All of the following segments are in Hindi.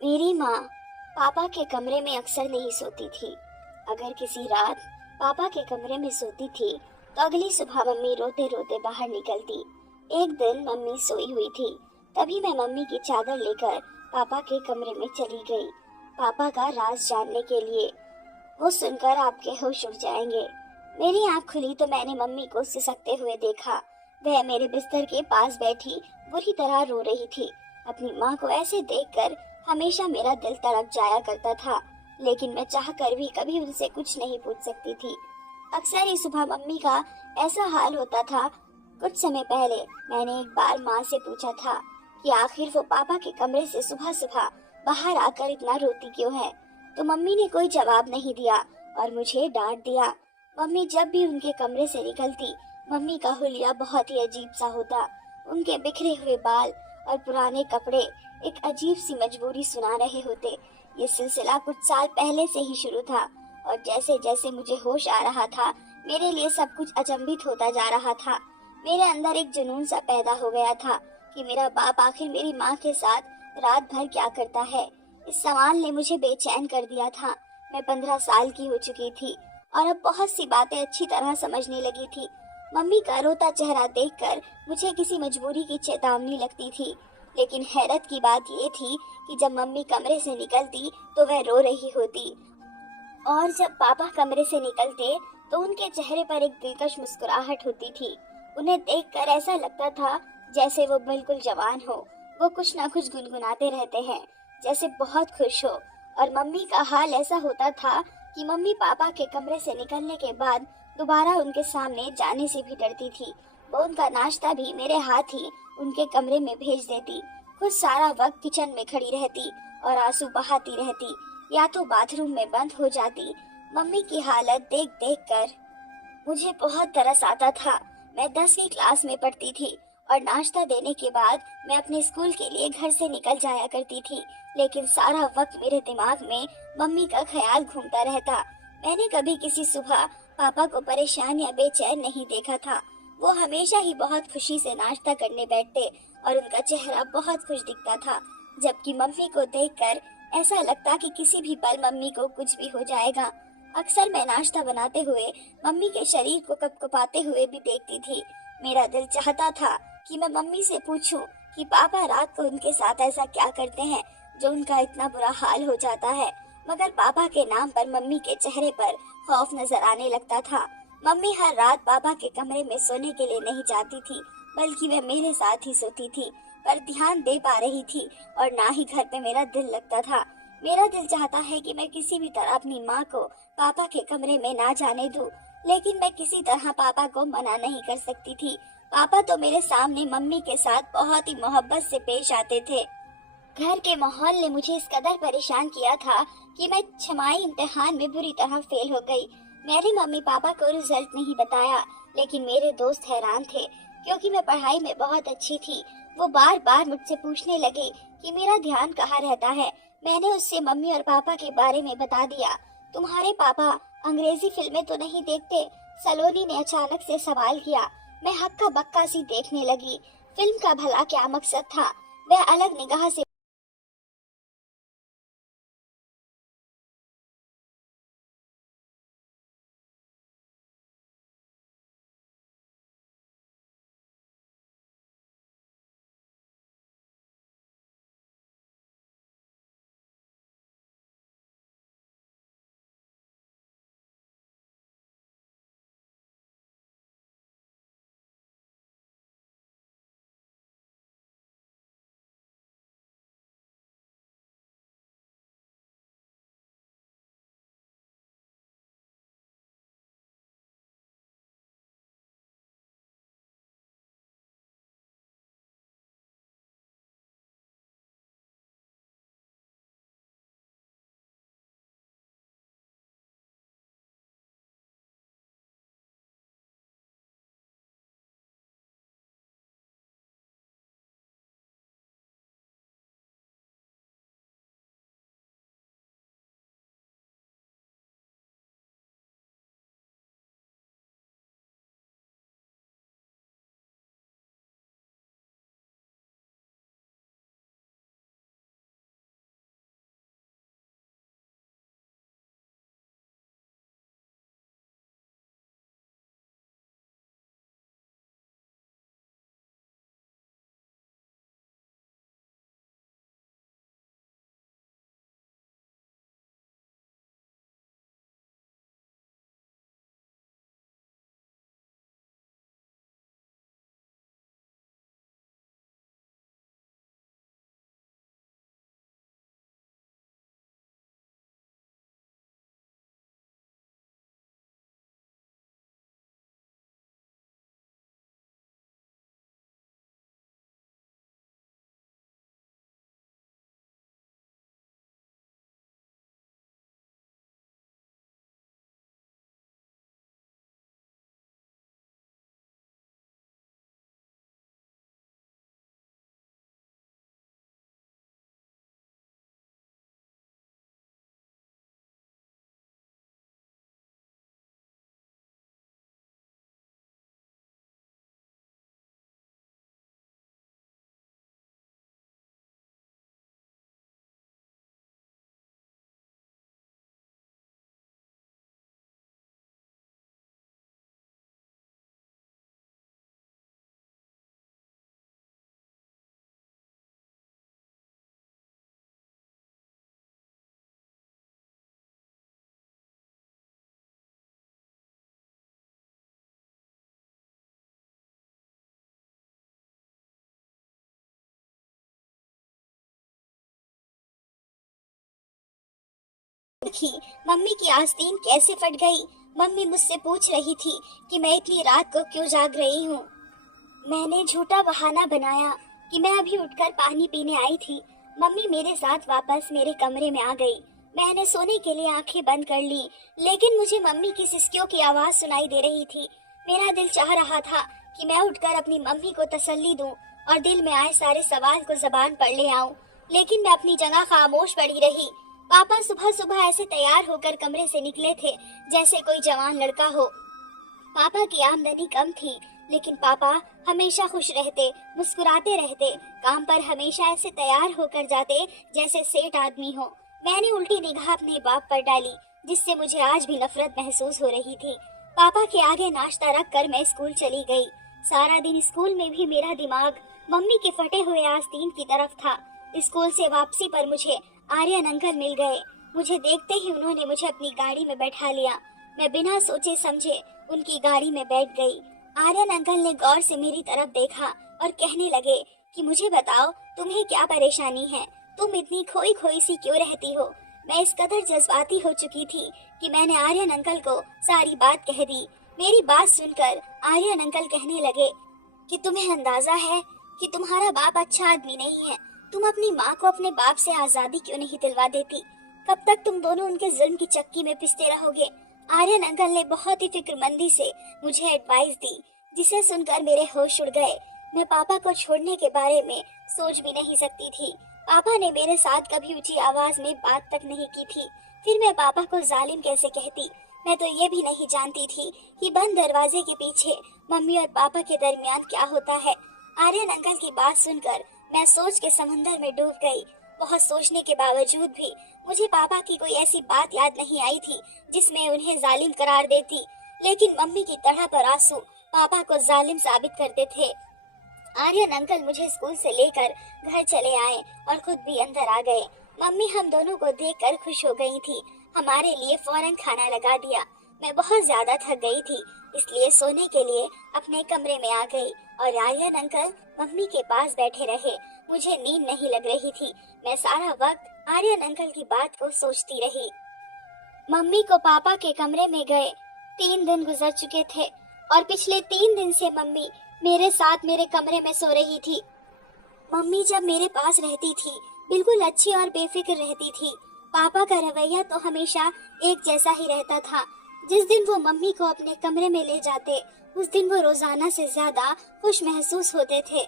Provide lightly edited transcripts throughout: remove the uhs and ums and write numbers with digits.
मेरी माँ पापा के कमरे में अक्सर नहीं सोती थी। अगर किसी रात पापा के कमरे में सोती थी तो अगली सुबह मम्मी रोते रोते बाहर निकलती। एक दिन मम्मी सोई हुई थी, तभी मैं मम्मी की चादर लेकर पापा के कमरे में चली गई, पापा का राज जानने के लिए। वो सुनकर आपके होश उड़ जाएंगे। मेरी आंख खुली तो मैंने मम्मी को सिसकते हुए देखा। वह मेरे बिस्तर के पास बैठी बुरी तरह रो रही थी। अपनी माँ को ऐसे देखकर हमेशा मेरा दिल तड़प जाया करता था, लेकिन मैं चाहकर भी कभी उनसे कुछ नहीं पूछ सकती थी। अक्सर ही सुबह मम्मी का ऐसा हाल होता था। कुछ समय पहले मैंने एक बार माँ से पूछा था कि आखिर वो पापा के कमरे से सुबह सुबह बाहर आकर इतना रोती क्यों है, तो मम्मी ने कोई जवाब नहीं दिया और मुझे डांट दिया। मम्मी जब भी उनके कमरे से निकलती, मम्मी का हुलिया बहुत ही अजीब सा होता। उनके बिखरे हुए बाल और पुराने कपड़े एक अजीब सी मजबूरी सुना रहे होते। ये सिलसिला कुछ साल पहले से ही शुरू था और जैसे जैसे मुझे होश आ रहा था, मेरे लिए सब कुछ अचंभित होता जा रहा था। मेरे अंदर एक जुनून सा पैदा हो गया था कि मेरा बाप आखिर मेरी माँ के साथ रात भर क्या करता है। इस सवाल ने मुझे बेचैन कर दिया था। मैं 15 साल की हो चुकी थी और अब बहुत सी बातें अच्छी तरह समझने लगी थी। मम्मी का रोता चेहरा देखकर मुझे किसी मजबूरी की चेतावनी लगती थी, लेकिन हैरत की बात ये थी कि जब मम्मी कमरे से निकलती तो वह रो रही होती, और जब पापा कमरे से निकलते तो उनके चेहरे पर एक दिलकश मुस्कुराहट होती थी। उन्हें देखकर ऐसा लगता था जैसे वो बिल्कुल जवान हो। वो कुछ ना कुछ गुनगुनाते रहते हैं, जैसे बहुत खुश हो। और मम्मी का हाल ऐसा होता था कि मम्मी पापा के कमरे से निकलने के बाद दोबारा उनके सामने जाने से भी डरती थी। वो उनका नाश्ता भी मेरे हाथ ही उनके कमरे में भेज देती। खुद सारा वक्त किचन में खड़ी रहती और आंसू बहाती रहती, या तो बाथरूम में बंद हो जाती। मम्मी की हालत देख देख कर मुझे बहुत तरस आता था। मैं 10वीं क्लास में पढ़ती थी और नाश्ता देने के बाद मैं अपने स्कूल के लिए घर से निकल जाया करती थी, लेकिन सारा वक्त मेरे दिमाग में मम्मी का ख्याल घूमता रहता। मैंने कभी किसी सुबह पापा को परेशान या बेचैन नहीं देखा था। वो हमेशा ही बहुत खुशी से नाश्ता करने बैठते और उनका चेहरा बहुत खुश दिखता था, जबकि मम्मी को देखकर ऐसा लगता कि किसी भी पल मम्मी को कुछ भी हो जाएगा। अक्सर मैं नाश्ता बनाते हुए मम्मी के शरीर को कपकपाते हुए भी देखती थी। मेरा दिल चाहता था कि मैं मम्मी से पूछूं कि पापा रात को उनके साथ ऐसा क्या करते हैं जो उनका इतना बुरा हाल हो जाता है, मगर पापा के नाम पर मम्मी के चेहरे पर खौफ नजर आने लगता था। मम्मी हर रात पापा के कमरे में सोने के लिए नहीं जाती थी, बल्कि वह मेरे साथ ही सोती थी, पर ध्यान दे पा रही थी और ना ही घर पे मेरा दिल लगता था। मेरा दिल चाहता है कि मैं किसी भी तरह अपनी माँ को पापा के कमरे में ना जाने दूं, लेकिन मैं किसी तरह पापा को मना नहीं कर सकती थी। पापा तो मेरे सामने मम्मी के साथ बहुत ही मोहब्बत से पेश आते थे। घर के माहौल ने मुझे इस कदर परेशान किया था कि मैं छमाई इम्तिहान में बुरी तरह फेल हो गई। मेरे मम्मी पापा को रिजल्ट नहीं बताया, लेकिन मेरे दोस्त हैरान थे क्योंकि मैं पढ़ाई में बहुत अच्छी थी। वो बार बार मुझसे पूछने लगे कि मेरा ध्यान कहाँ रहता है। मैंने उससे मम्मी और पापा के बारे में बता दिया। तुम्हारे पापा अंग्रेजी फिल्में तो नहीं देखते? सलोनी ने अचानक से सवाल किया। मैं हक्का बक्का सी देखने लगी। फिल्म का भला क्या मकसद था? वह अलग निगाह से देखी मम्मी की आस्तीन कैसे फट गई। मम्मी मुझसे पूछ रही थी कि मैं इतनी रात को क्यों जाग रही हूँ। मैंने झूठा बहाना बनाया कि मैं अभी उठकर पानी पीने आई थी। मम्मी मेरे साथ वापस मेरे कमरे में आ गई। मैंने सोने के लिए आंखें बंद कर ली, लेकिन मुझे मम्मी की सिसकियों की आवाज सुनाई दे रही थी। मेरा दिल चाह रहा था कि मैं उठकर अपनी मम्मी को तसल्ली दूं और दिल में आए सारे सवाल को जबान पर ले आऊं, लेकिन मैं अपनी जगह खामोश पड़ी रही। पापा सुबह सुबह ऐसे तैयार होकर कमरे से निकले थे जैसे कोई जवान लड़का हो। पापा की आमदनी कम थी, लेकिन पापा हमेशा खुश रहते, मुस्कुराते रहते, काम पर हमेशा ऐसे तैयार होकर जाते जैसे सेठ आदमी हो। मैंने उल्टी निगाह अपने बाप पर डाली, जिससे मुझे आज भी नफरत महसूस हो रही थी। पापा के आगे नाश्ता रख कर मैं स्कूल चली गई। सारा दिन स्कूल में भी मेरा दिमाग मम्मी के फटे हुए आस्तीन की तरफ था। स्कूल से वापसी पर मुझे आर्यन अंकल मिल गए। मुझे देखते ही उन्होंने मुझे अपनी गाड़ी में बैठा लिया। मैं बिना सोचे समझे उनकी गाड़ी में बैठ गई। आर्यन अंकल ने गौर से मेरी तरफ देखा और कहने लगे कि मुझे बताओ, तुम्हें क्या परेशानी है? तुम इतनी खोई खोई सी क्यों रहती हो? मैं इस कदर जज्बाती हो चुकी थी कि मैंने आर्यन अंकल को सारी बात कह दी। मेरी बात सुनकर आर्यन अंकल कहने लगे कि तुम्हें अंदाजा है कि तुम्हारा बाप अच्छा आदमी नहीं है। तुम अपनी माँ को अपने बाप से आजादी क्यों नहीं दिलवा देती? कब तक तुम दोनों उनके जुल्म की चक्की में पिसते रहोगे? आर्यन अंकल ने बहुत ही फिक्रमंदी से मुझे एडवाइस दी, जिसे सुनकर मेरे होश उड़ गए। मैं पापा को छोड़ने के बारे में सोच भी नहीं सकती थी। पापा ने मेरे साथ कभी ऊंची आवाज में बात तक नहीं की थी। फिर मैं पापा को जालिम कैसे कहती? मैं तो ये भी नहीं जानती थी कि बंद दरवाजे के पीछे मम्मी और पापा के दरमियान क्या होता है। आर्यन अंकल की बात सुनकर मैं सोच के समंदर में डूब गई। बहुत सोचने के बावजूद भी मुझे पापा की कोई ऐसी बात याद नहीं आई थी जिसमें उन्हें जालिम करार देती, लेकिन मम्मी की तरह पर आंसू पापा को जालिम साबित करते थे। आर्यन अंकल मुझे स्कूल से लेकर घर चले आए और खुद भी अंदर आ गए। मम्मी हम दोनों को देखकर खुश हो गई थी। हमारे लिए फौरन खाना लगा दिया। मैं बहुत ज्यादा थक गई थी, इसलिए सोने के लिए अपने कमरे में आ गई और आर्यन अंकल मम्मी के पास बैठे रहे। मुझे नींद नहीं लग रही थी। मैं सारा वक्त आर्यन अंकल की बात को सोचती रही। मम्मी को पापा के कमरे में गए 3 दिन गुजर चुके थे और पिछले 3 दिन से मम्मी मेरे साथ मेरे कमरे में सो रही थी। मम्मी जब मेरे पास रहती थी बिल्कुल अच्छी और बेफिक्र रहती थी। पापा का रवैया तो हमेशा एक जैसा ही रहता था। जिस दिन वो मम्मी को अपने कमरे में ले जाते, उस दिन वो रोजाना से ज्यादा खुश महसूस होते थे।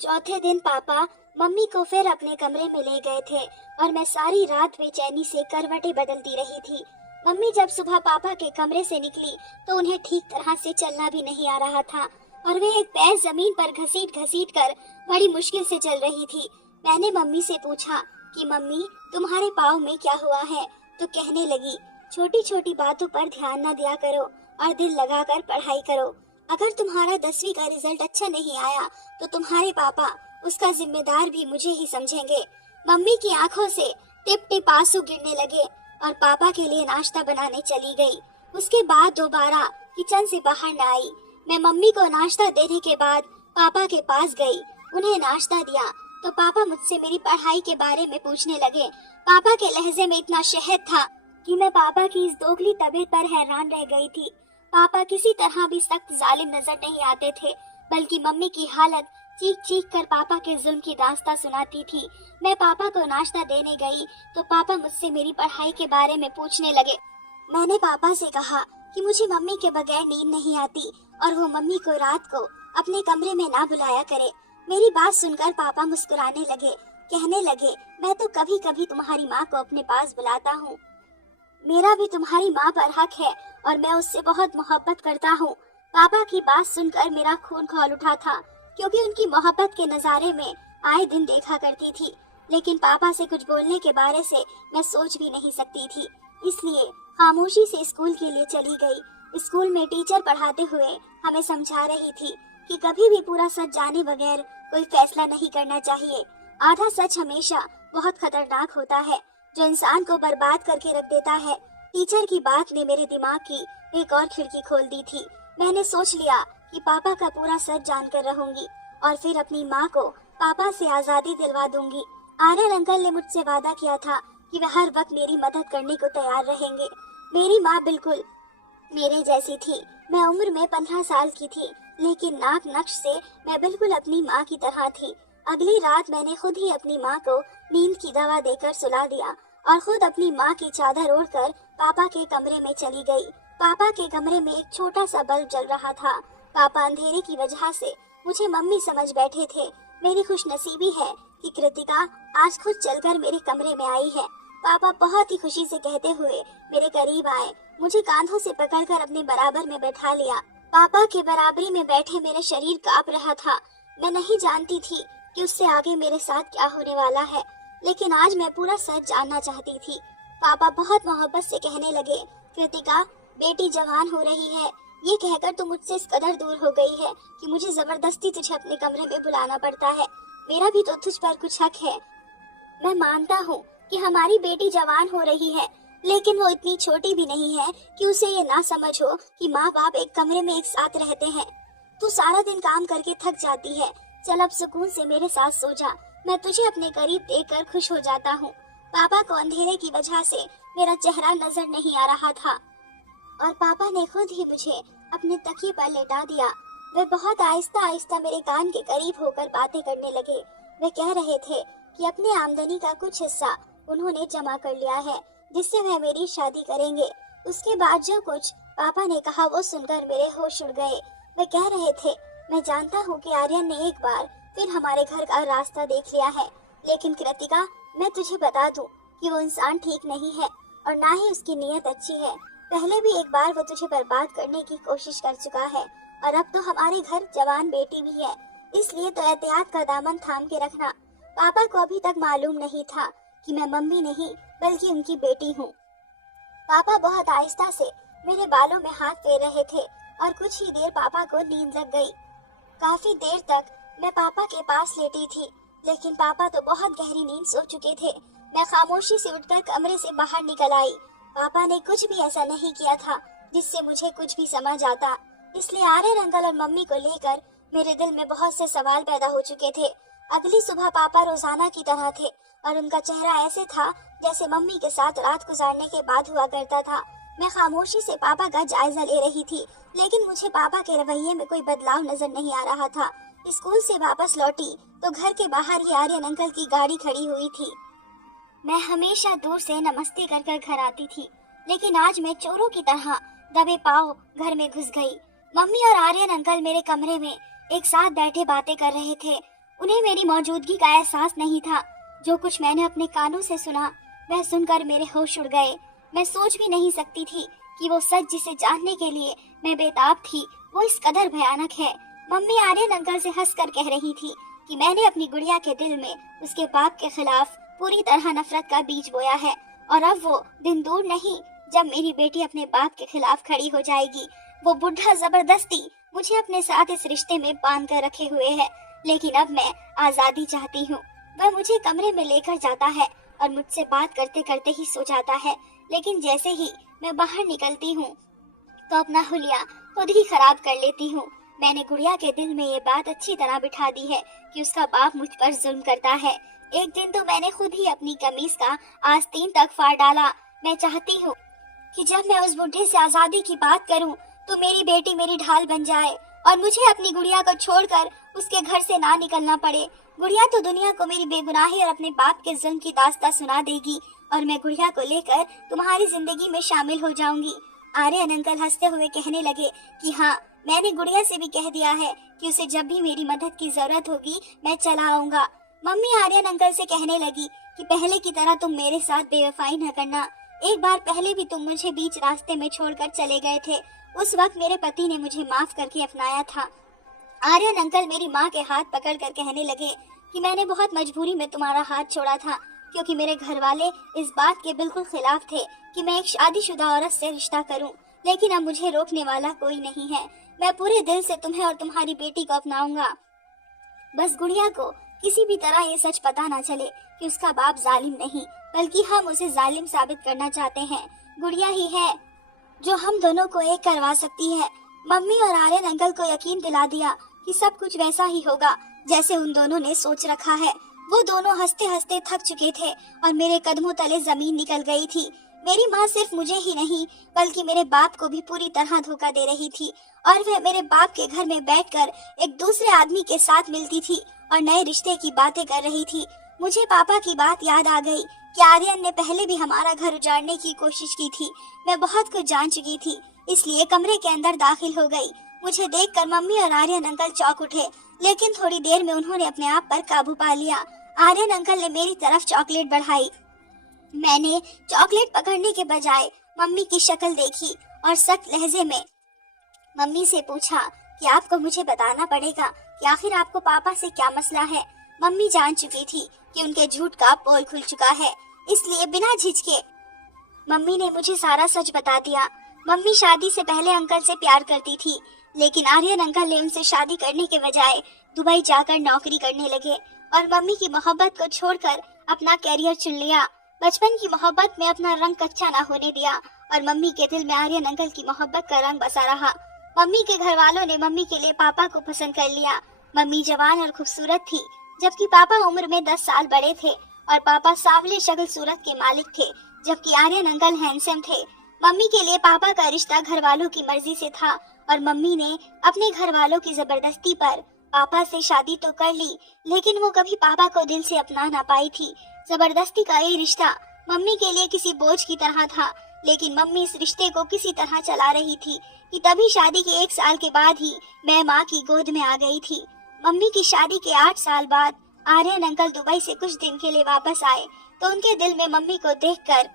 चौथे दिन पापा मम्मी को फिर अपने कमरे में ले गए थे और मैं सारी रात बेचैनी से करवटें बदलती रही थी। मम्मी जब सुबह पापा के कमरे से निकली तो उन्हें ठीक तरह से चलना भी नहीं आ रहा था और वे एक पैर जमीन पर घसीट घसीट कर बड़ी मुश्किल से चल रही थी। मैंने मम्मी से पूछा कि मम्मी तुम्हारे पाँव में क्या हुआ है? तो कहने लगी, छोटी छोटी बातों पर ध्यान न दिया करो और दिल लगाकर पढ़ाई करो। अगर तुम्हारा 10वीं का रिजल्ट अच्छा नहीं आया तो तुम्हारे पापा उसका जिम्मेदार भी मुझे ही समझेंगे। मम्मी की आंखों से टिप टिप आंसू गिरने लगे और पापा के लिए नाश्ता बनाने चली गई। उसके बाद दोबारा किचन से बाहर न आई। मैं मम्मी को नाश्ता देने के बाद पापा के पास गई, उन्हें नाश्ता दिया तो पापा मुझसे मेरी पढ़ाई के बारे में पूछने लगे। पापा के लहजे में इतना शहद था कि मैं पापा की इस दोगली तबीयत पर हैरान रह गई थी। पापा किसी तरह भी सख्त जालिम नजर नहीं आते थे, बल्कि मम्मी की हालत चीख चीख कर पापा के जुल्म की दास्तां सुनाती थी। मैं पापा को नाश्ता देने गई तो पापा मुझसे मेरी पढ़ाई के बारे में पूछने लगे। मैंने पापा से कहा कि मुझे मम्मी के बगैर नींद नहीं आती और वो मम्मी को रात को अपने कमरे में ना बुलाया करे। मेरी बात सुनकर पापा मुस्कुराने लगे, कहने लगे, मैं तो कभी कभी तुम्हारी माँ को अपने पास बुलाता हूँ। मेरा भी तुम्हारी माँ पर हक है और मैं उससे बहुत मोहब्बत करता हूँ। पापा की बात सुनकर मेरा खून खौल उठा था, क्योंकि उनकी मोहब्बत के नज़ारे में आए दिन देखा करती थी, लेकिन पापा से कुछ बोलने के बारे से मैं सोच भी नहीं सकती थी। इसलिए खामोशी से स्कूल के लिए चली गई। स्कूल में टीचर पढ़ाते हुए हमें समझा रही थी कि कभी भी पूरा सच जाने बगैर कोई फैसला नहीं करना चाहिए। आधा सच हमेशा बहुत खतरनाक होता है, जो इंसान को बर्बाद करके रख देता है। टीचर की बात ने मेरे दिमाग की एक और खिड़की खोल दी थी। मैंने सोच लिया कि पापा का पूरा सच जानकर रहूंगी और फिर अपनी माँ को पापा से आजादी दिलवा दूंगी। आर्यन अंकल ने मुझसे वादा किया था कि वे हर वक्त मेरी मदद करने को तैयार रहेंगे। मेरी माँ बिल्कुल मेरे जैसी थी। मैं उम्र में 15 साल की थी, लेकिन नाक नक्श से मैं बिल्कुल अपनी माँ की तरह थी। अगली रात मैंने खुद ही अपनी माँ को नींद की दवा देकर सुला दिया और खुद अपनी माँ की चादर ओढ़कर पापा के कमरे में चली गई। पापा के कमरे में एक छोटा सा बल्ब जल रहा था। पापा अंधेरे की वजह से मुझे मम्मी समझ बैठे थे। मेरी खुशनसीबी है कि कृतिका आज खुद चलकर मेरे कमरे में आई है। पापा बहुत ही खुशी से कहते हुए मेरे करीब आए, मुझे कांधों से पकड़कर अपने बराबर में बैठा लिया। पापा के बराबरी में बैठे मेरा शरीर कांप रहा था। मैं नहीं जानती थी कि उससे आगे मेरे साथ क्या होने वाला है, लेकिन आज मैं पूरा सच जानना चाहती थी। पापा बहुत मोहब्बत से कहने लगे, कृतिका बेटी जवान हो रही है। ये कहकर तू मुझसे इस कदर दूर हो गई है कि मुझे जबरदस्ती तुझे अपने कमरे में बुलाना पड़ता है। मेरा भी तो तुझ पर कुछ हक है। मैं मानता हूँ कि हमारी बेटी जवान हो रही है, लेकिन वो इतनी छोटी भी नहीं है कि उसे ये ना समझ हो कि माँ बाप एक कमरे में एक साथ रहते हैं। तू सारा दिन काम करके थक जाती है, चल अब सुकून से मेरे साथ सो जा। मैं तुझे अपने करीब देखकर खुश हो जाता हूँ। पापा को अंधेरे की वजह से मेरा चेहरा नजर नहीं आ रहा था और पापा ने खुद ही मुझे अपने तकिए पर लेटा दिया। वे बहुत आहिस्ता आहिस्ता मेरे कान के करीब होकर बातें करने लगे। वे कह रहे थे कि अपने आमदनी का कुछ हिस्सा उन्होंने जमा कर लिया है, जिससे वह मेरी शादी करेंगे। उसके बाद जो कुछ पापा ने कहा वो सुनकर मेरे होश उड़ गए। वे कह रहे थे, मैं जानता हूँ कि आर्यन ने एक बार फिर हमारे घर का रास्ता देख लिया है, लेकिन कृतिका मैं तुझे बता दूं कि वो इंसान ठीक नहीं है और ना ही उसकी नीयत अच्छी है। पहले भी एक बार वो तुझे बर्बाद करने की कोशिश कर चुका है और अब तो हमारे घर जवान बेटी भी है, इसलिए तो एहतियात का दामन थाम के रखना। पापा को अभी तक मालूम नहीं था कि मैं मम्मी नहीं बल्कि उनकी बेटी हूँ। पापा बहुत आहिस्ता से मेरे बालों में हाथ फेर रहे थे और कुछ ही देर पापा को नींद लग गई। काफी देर तक मैं पापा के पास लेटी थी, लेकिन पापा तो बहुत गहरी नींद सो चुके थे। मैं खामोशी से उठकर कमरे से बाहर निकल आई। पापा ने कुछ भी ऐसा नहीं किया था जिससे मुझे कुछ भी समझ आता, इसलिए आर्यन अंकल और मम्मी को लेकर मेरे दिल में बहुत से सवाल पैदा हो चुके थे। अगली सुबह पापा रोजाना की तरह थे और उनका चेहरा ऐसे था जैसे मम्मी के साथ रात गुजारने के बाद हुआ करता था। मैं खामोशी से पापा का जायजा ले रही थी, लेकिन मुझे पापा के रवैये में कोई बदलाव नजर नहीं आ रहा था। स्कूल से वापस लौटी तो घर के बाहर ही आर्यन अंकल की गाड़ी खड़ी हुई थी। मैं हमेशा दूर से नमस्ते कर कर घर आती थी, लेकिन आज मैं चोरों की तरह दबे पांव घर में घुस गई। मम्मी और आर्यन अंकल मेरे कमरे में एक साथ बैठे बातें कर रहे थे। उन्हें मेरी मौजूदगी का एहसास नहीं था। जो कुछ मैंने अपने कानों से सुना वह सुनकर मेरे होश उड़ गए। मैं सोच भी नहीं सकती थी कि वो सच जिसे जानने के लिए मैं बेताब थी वो इस कदर भयानक है। मम्मी आर्यन अंकल से हंसकर कह रही थी कि मैंने अपनी गुड़िया के दिल में उसके बाप के खिलाफ पूरी तरह नफरत का बीज बोया है और अब वो दिन दूर नहीं जब मेरी बेटी अपने बाप के खिलाफ खड़ी हो जाएगी। वो बुढ़ा जबरदस्ती मुझे अपने साथ इस रिश्ते में बांध कर रखे हुए है, लेकिन अब मैं आजादी चाहती हूँ। वह मुझे कमरे में लेकर जाता है और मुझसे बात करते करते ही सो जाता है, लेकिन जैसे ही मैं बाहर निकलती हूँ तो अपना हुलिया खुद ही खराब कर लेती हूँ। मैंने गुड़िया के दिल में ये बात अच्छी तरह बिठा दी है कि उसका बाप मुझ पर जुल्म करता है। एक दिन तो मैंने खुद ही अपनी कमीज का आस्तीन तक फाड़ डाला। मैं चाहती हूँ कि जब मैं उस बुढ़े से आजादी की बात करूँ तो मेरी बेटी मेरी ढाल बन जाए और मुझे अपनी गुड़िया को छोड़कर उसके घर से ना निकलना पड़े। गुड़िया तो दुनिया को मेरी बेगुनाही और अपने बाप के जुल्म की दास्तां सुना देगी और मैं गुड़िया को लेकर तुम्हारी जिंदगी में शामिल हो जाऊंगी। आर्यन अंकल हंसते हुए कहने लगे कि हाँ, मैंने गुड़िया से भी कह दिया है कि उसे जब भी मेरी मदद की जरूरत होगी मैं चला आऊंगा। मम्मी आर्यन अंकल से कहने लगी कि पहले की तरह तुम मेरे साथ बेवफाई न करना। एक बार पहले भी तुम मुझे बीच रास्ते में छोड़कर चले गए थे। उस वक्त मेरे पति ने मुझे माफ करके अपनाया था। आर्यन अंकल मेरी माँ के हाथ पकड़कर कहने लगे कि मैंने बहुत मजबूरी में तुम्हारा हाथ छोड़ा था, क्योंकि मेरे घर वाले इस बात के बिल्कुल खिलाफ थे कि मैं एक शादीशुदा औरत से रिश्ता करूं, लेकिन अब मुझे रोकने वाला कोई नहीं है। मैं पूरे दिल से तुम्हें और तुम्हारी बेटी को अपनाऊंगा। बस गुड़िया को किसी भी तरह ये सच पता ना चले कि उसका बाप जालिम नहीं बल्कि हम उसे जालिम साबित करना चाहते हैं। गुड़िया ही है जो हम दोनों को एक करवा सकती है। मम्मी और आर्यन अंकल को यकीन दिला दिया कि सब कुछ वैसा ही होगा जैसे उन दोनों ने सोच रखा है। वो दोनों हंसते हंसते थक चुके थे और मेरे कदमों तले जमीन निकल गई थी। मेरी माँ सिर्फ मुझे ही नहीं बल्कि मेरे बाप को भी पूरी तरह धोखा दे रही थी और वह मेरे बाप के घर में बैठकर एक दूसरे आदमी के साथ मिलती थी और नए रिश्ते की बातें कर रही थी। मुझे पापा की बात याद आ गई कि आर्यन ने पहले भी हमारा घर उजाड़ने की कोशिश की थी। मैं बहुत कुछ जान चुकी थी, इसलिए कमरे के अंदर दाखिल हो गई। मुझे देखकर मम्मी और आर्यन अंकल चौंक उठे, लेकिन थोड़ी देर में उन्होंने अपने आप पर काबू पा लिया। आर्यन अंकल ने मेरी तरफ चॉकलेट बढ़ाई। मैंने चॉकलेट पकड़ने के बजाय मम्मी की शक्ल देखी और सख्त लहजे में मम्मी से पूछा कि आपको मुझे बताना पड़ेगा कि आखिर आपको पापा से क्या मसला है। मम्मी जान चुकी थी कि उनके झूठ का पोल खुल चुका है, इसलिए बिना झिझके मम्मी ने मुझे सारा सच बता दिया। मम्मी शादी से पहले अंकल से प्यार करती थी, लेकिन आर्यन अंकल ने उनसे शादी करने के बजाय दुबई जाकर नौकरी करने लगे और मम्मी की मोहब्बत को छोड़कर अपना कैरियर चुन लिया। बचपन की मोहब्बत में अपना रंग कच्चा ना होने दिया और मम्मी के दिल में आर्यन अंकल की मोहब्बत का रंग बसा रहा। मम्मी के घर वालों ने मम्मी के लिए पापा को पसंद कर लिया। मम्मी जवान और खूबसूरत थी, जबकि पापा उम्र में 10 साल बड़े थे और पापा सांवले शक्ल सूरत के मालिक थे, जबकि आर्यन अंकल हैंडसम थे। मम्मी के लिए पापा का रिश्ता घर वालों की मर्जी से था और मम्मी ने अपने घर वालों की जबरदस्ती पर पापा से शादी तो कर ली, लेकिन वो कभी पापा को दिल से अपना ना पाई थी। जबरदस्ती का ये रिश्ता मम्मी के लिए किसी बोझ की तरह था, लेकिन मम्मी इस रिश्ते को किसी तरह चला रही थी कि तभी शादी के 1 साल के बाद ही मैं माँ की गोद में आ गई थी। मम्मी की शादी के 8 साल बाद आर्यन अंकल दुबई से कुछ दिन के लिए वापस आए तो उनके दिल में मम्मी को देखकर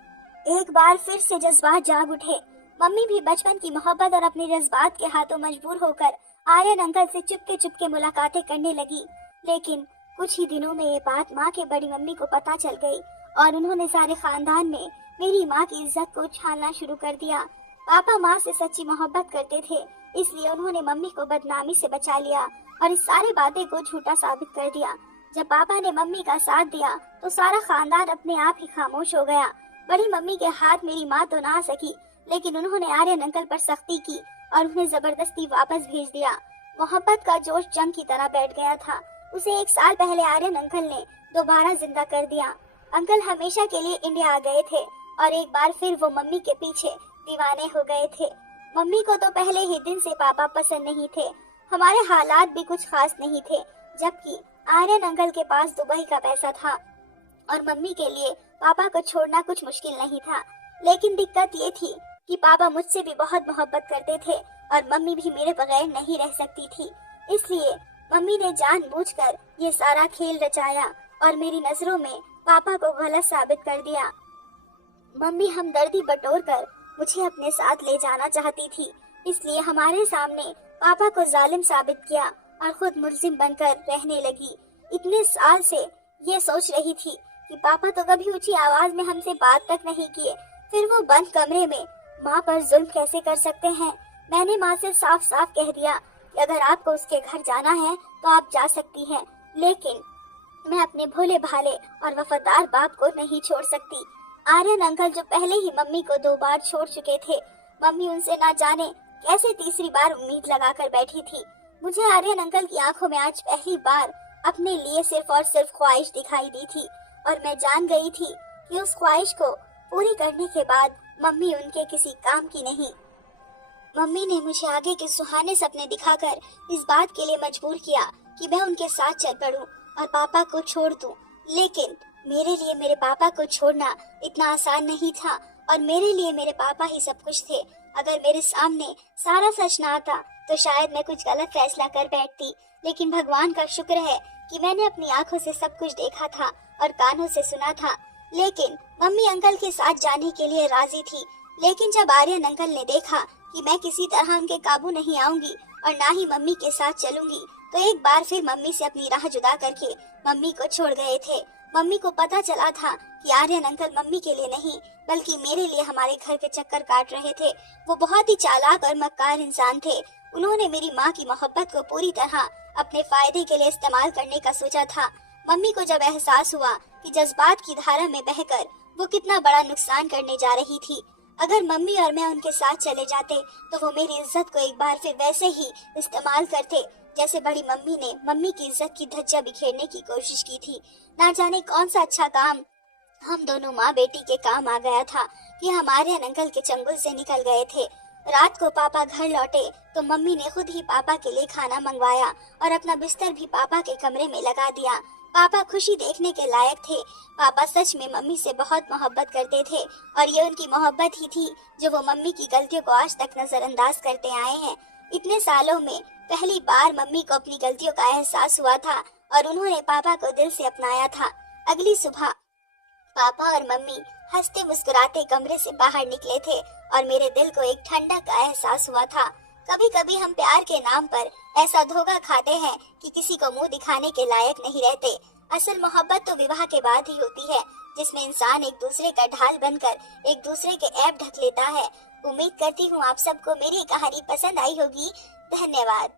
एक बार फिर से जज्बात जाग उठे। मम्मी भी बचपन की मोहब्बत और अपने जज्बात के हाथों मजबूर होकर आर्यन अंकल से चुपके मुलाकातें करने लगी। लेकिन कुछ ही दिनों में ये बात माँ के बड़ी मम्मी को पता चल गई और उन्होंने सारे खानदान में मेरी माँ की इज्जत को उछालना शुरू कर दिया। पापा माँ से सच्ची मोहब्बत करते थे, इसलिए उन्होंने मम्मी को बदनामी से बचा लिया और इस सारी बातें को झूठा साबित कर दिया। जब पापा ने मम्मी का साथ दिया तो सारा खानदान अपने आप ही खामोश हो गया। बड़ी मम्मी के हाथ मेरी माँ तो ना सकी, लेकिन उन्होंने आर्यन अंकल पर सख्ती की और उन्हें जबरदस्ती वापस भेज दिया। मोहब्बत का जोश जंग की तरह बैठ गया था। उसे 1 साल पहले आर्यन अंकल ने दोबारा जिंदा कर दिया। अंकल हमेशा के लिए इंडिया आ गए थे और एक बार फिर वो मम्मी के पीछे दीवाने हो गए थे। मम्मी को तो पहले ही दिन से पापा पसंद नहीं थे। हमारे हालात भी कुछ खास नहीं थे, जबकि आर्यन अंकल के पास दुबई का पैसा था और मम्मी के लिए पापा को छोड़ना कुछ मुश्किल नहीं था। लेकिन दिक्कत ये थी कि पापा मुझसे भी बहुत मोहब्बत करते थे और मम्मी भी मेरे बगैर नहीं रह सकती थी। इसलिए मम्मी ने जानबूझकर ये सारा खेल रचाया और मेरी नजरों में पापा को गलत साबित कर दिया। मम्मी हमदर्दी बटोरकर मुझे अपने साथ ले जाना चाहती थी, इसलिए हमारे सामने पापा को जालिम साबित किया और खुद मुल्जिम बनकर रहने लगी। इतने साल से ये सोच रही थी कि पापा तो कभी ऊंची आवाज में हमसे बात तक नहीं किए, फिर वो बंद कमरे में माँ पर जुल्म कैसे कर सकते हैं। मैंने माँ से साफ साफ कह दिया कि अगर आपको उसके घर जाना है तो आप जा सकती हैं, लेकिन मैं अपने भोले भाले और वफादार बाप को नहीं छोड़ सकती। आर्यन अंकल जो पहले ही मम्मी को 2 बार छोड़ चुके थे, मम्मी उनसे ना जाने कैसे तीसरी बार उम्मीद लगाकर बैठी थी। मुझे आर्यन अंकल की आंखों में आज पहली बार अपने लिए सिर्फ और सिर्फ ख्वाहिश दिखाई दी थी और मैं जान गई थी कि उस ख्वाहिश को पूरी करने के बाद मम्मी उनके किसी काम की नहीं। मम्मी ने मुझे आगे के सुहाने सपने दिखाकर इस बात के लिए मजबूर किया कि मैं उनके साथ चल पड़ूं और पापा को छोड़ दूं। लेकिन मेरे लिए मेरे पापा को छोड़ना इतना आसान नहीं था और मेरे लिए मेरे पापा ही सब कुछ थे। अगर मेरे सामने सारा सच ना आता तो शायद मैं कुछ गलत फैसला कर बैठती, लेकिन भगवान का शुक्र है कि मैंने अपनी आंखों से सब कुछ देखा था और कानों से सुना था। लेकिन मम्मी अंकल के साथ जाने के लिए राजी थी, लेकिन जब आर्यन अंकल ने देखा कि मैं किसी तरह उनके काबू नहीं आऊंगी और ना ही मम्मी के साथ चलूंगी, तो एक बार फिर मम्मी से अपनी राह जुदा करके मम्मी को छोड़ गए थे। मम्मी को पता चला था कि आर्यन अंकल मम्मी के लिए नहीं बल्कि मेरे लिए हमारे घर के चक्कर काट रहे थे। वो बहुत ही चालाक और मक्कार इंसान थे। उन्होंने मेरी माँ की मोहब्बत को पूरी तरह अपने फायदे के लिए इस्तेमाल करने का सोचा था। मम्मी को जब एहसास हुआ कि जज्बात की धारा में बहकर वो कितना बड़ा नुकसान करने जा रही थी, अगर मम्मी और मैं उनके साथ चले जाते तो वो मेरी इज्जत को एक बार फिर वैसे ही इस्तेमाल करते जैसे बड़ी मम्मी ने मम्मी की इज्जत की धज्जियां बिखेरने की कोशिश की थी। ना जाने कौन सा अच्छा काम हम दोनों माँ बेटी के काम आ गया था कि हमारे अंकल के चंगुल से निकल गए थे। रात को पापा घर लौटे तो मम्मी ने खुद ही पापा के लिए खाना मंगवाया और अपना बिस्तर भी पापा के कमरे में लगा दिया। पापा खुशी देखने के लायक थे। पापा सच में मम्मी से बहुत मोहब्बत करते थे और ये उनकी मोहब्बत ही थी जो वो मम्मी की गलतियों को आज तक नजरअंदाज करते आए हैं। इतने सालों में पहली बार मम्मी को अपनी गलतियों का एहसास हुआ था और उन्होंने पापा को दिल से अपनाया था। अगली सुबह पापा और मम्मी हंसते मुस्कुराते कमरे से बाहर निकले थे और मेरे दिल को एक ठंडक का एहसास हुआ था। कभी कभी हम प्यार के नाम पर ऐसा धोखा खाते हैं कि किसी को मुंह दिखाने के लायक नहीं रहते। असल मोहब्बत तो विवाह के बाद ही होती है, जिसमें इंसान एक दूसरे का ढाल बनकर एक दूसरे के ऐब ढक लेता है। उम्मीद करती हूँ आप सबको मेरी कहानी पसंद आई होगी। धन्यवाद।